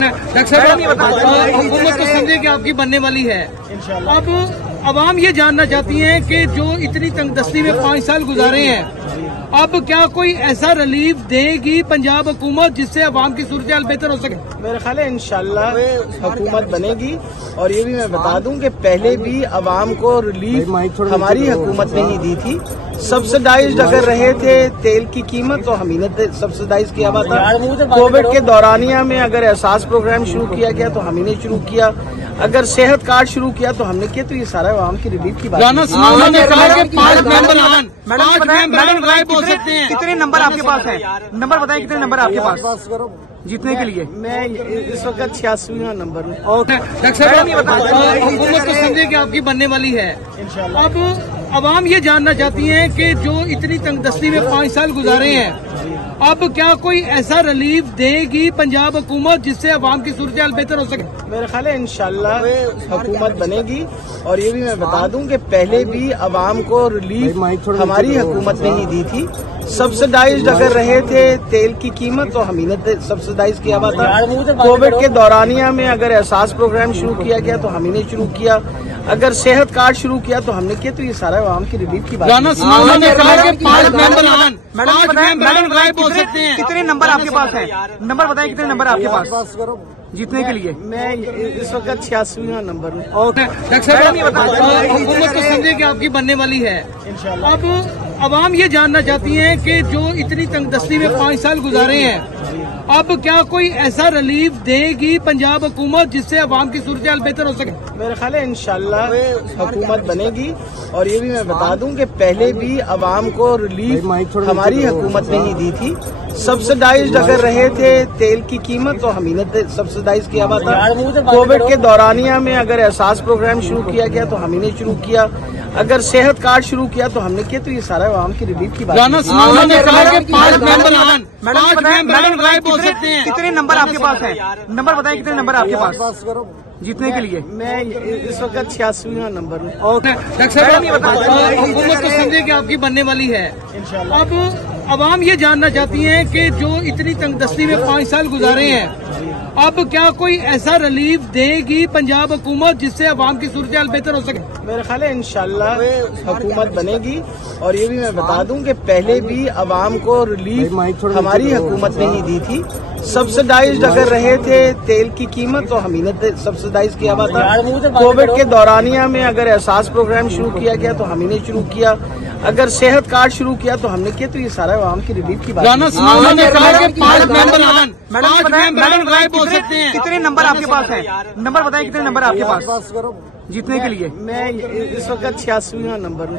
Doctor صاحب حکومت تو سمجھے کہ آپ کی بننے والی ہے، اب عوام یہ جاننا چاہتی ہیں کہ جو اتنی تنگ دستی میں 5 سال گزارے ہیں، اب کیا کوئی ایسا ریلیف دے گی پنجاب حکومت جس سے عوام کی صورتحال بہتر ہو سکے؟ میرا خیال ہے انشاءاللہ حکومت بنے گی، اور یہ بھی میں بتا دوں کہ پہلے بھی عوام کو ریلیف ہماری حکومت نے ہی دی تھی۔ سبسڈائزڈ اگر رہے تھے تیل کی قیمت تو ہم ہی نے سبسڈائز کیا ہوا تھا۔ کووڈ کے دورانیہ میں اگر احساس پروگرام شروع کیا گیا تو ہم ہی نے شروع کیا، اگر صحت کارڈ شروع کیا تو ہم نے کیا، تو یہ سارا عوام کی ریلیف کی بات ہے۔ کتنے نمبر آپ کے پاس ہیں؟ نمبر بتائیں کتنے نمبر آپ کے پاس جیتنے کے لیے؟ میں اس وقت 86واں نمبر ہوں۔ ڈاکٹر صاحب حکومت تو سمجھے کہ آپ کی بننے والی ہے، اب عوام یہ جاننا چاہتی ہیں کہ جو اتنی تنگ دستی میں 5 سال گزارے ہیں، اب کیا کوئی ایسا ریلیف دے گی پنجاب حکومت جس سے عوام کی صورتحال بہتر ہو سکے؟ میرا خیال ہے انشاءاللہ حکومت بنے گی، اور یہ بھی میں بتا دوں کہ پہلے بھی عوام کو ریلیف ہماری حکومت نے ہی دی تھی۔ سبسڈائزڈ اگر رہے تھے تیل کی قیمت تو ہم ہی نے سبسڈائز کیا ہوا تھا۔ کووڈ کے دورانیہ میں اگر احساس پروگرام شروع کیا گیا تو ہم ہی نے شروع کیا، اگر صحت کارڈ شروع کیا تو ہم نے کیا، تو یہ سارا عوام کی ریلیف کی بات ہے۔ کتنے نمبر آپ کے پاس ہیں؟ نمبر بتائیں کتنے نمبر آپ کے پاس جیتنے کے لیے؟ میں اس وقت 86واں نمبر ہوں۔ ڈاکٹر صاحب حکومت تو سمجھے کہ آپ کی بننے والی ہے، اب عوام یہ جاننا چاہتی ہیں کہ جو اتنی تنگ دستی میں 5 سال گزارے ہیں، اب کیا کوئی ایسا ریلیف دے گی پنجاب حکومت جس سے عوام کی صورتحال بہتر ہو سکے؟ میرا خیال ہے انشاءاللہ حکومت بنے گی، اور یہ بھی میں بتا دوں کہ پہلے بھی عوام کو ریلیف ہماری حکومت نے ہی دی تھی۔ سبسڈائزڈ اگر رہے تھے تیل کی قیمت تو ہم ہی نے سبسڈائز کیا ہوا تھا۔ کووڈ کے دورانیہ میں اگر احساس پروگرام شروع کیا گیا تو ہم ہی نے شروع کیا، اگر صحت کارڈ شروع کیا تو ہم نے کیا، تو یہ سارا عوام کی ریلیف کی بات ہے۔ کتنے نمبر آپ کے پاس ہیں؟ نمبر بتائیں کتنے نمبر آپ کے پاس جیتنے کے لیے؟ میں اس وقت 86واں نمبر ہوں۔ ڈاکٹر صاحب حکومت تو سمجھے کہ آپ کی بننے والی ہے، اب عوام یہ جاننا چاہتی ہیں کہ جو اتنی تنگ دستی میں 5 سال گزارے ہیں، اب کیا کوئی ایسا ریلیف دے گی پنجاب حکومت جس سے عوام کی صورتحال بہتر ہو سکے؟ میرا خیال ہے انشاءاللہ حکومت بنے گی، اور یہ بھی میں بتا دوں کہ پہلے بھی عوام کو ریلیف ہماری حکومت نے ہی دی تھی۔ سبسڈائزڈ اگر رہے تھے تیل کی قیمت تو ہم ہی نے سبسڈائز کیا ہوا تھا۔ کووڈ کے دورانیہ میں اگر احساس پروگرام شروع کیا گیا تو ہم ہی نے شروع کیا، اگر صحت کارڈ شروع کیا تو ہم نے کیا، تو یہ سارا عوام کی ریلیف کی بات ہے۔ کتنے نمبر آپ کے پاس ہیں؟ نمبر بتائیں کتنے نمبر آپ کے پاس جیتنے کے لیے؟ میں اس وقت 86واں نمبر ہوں۔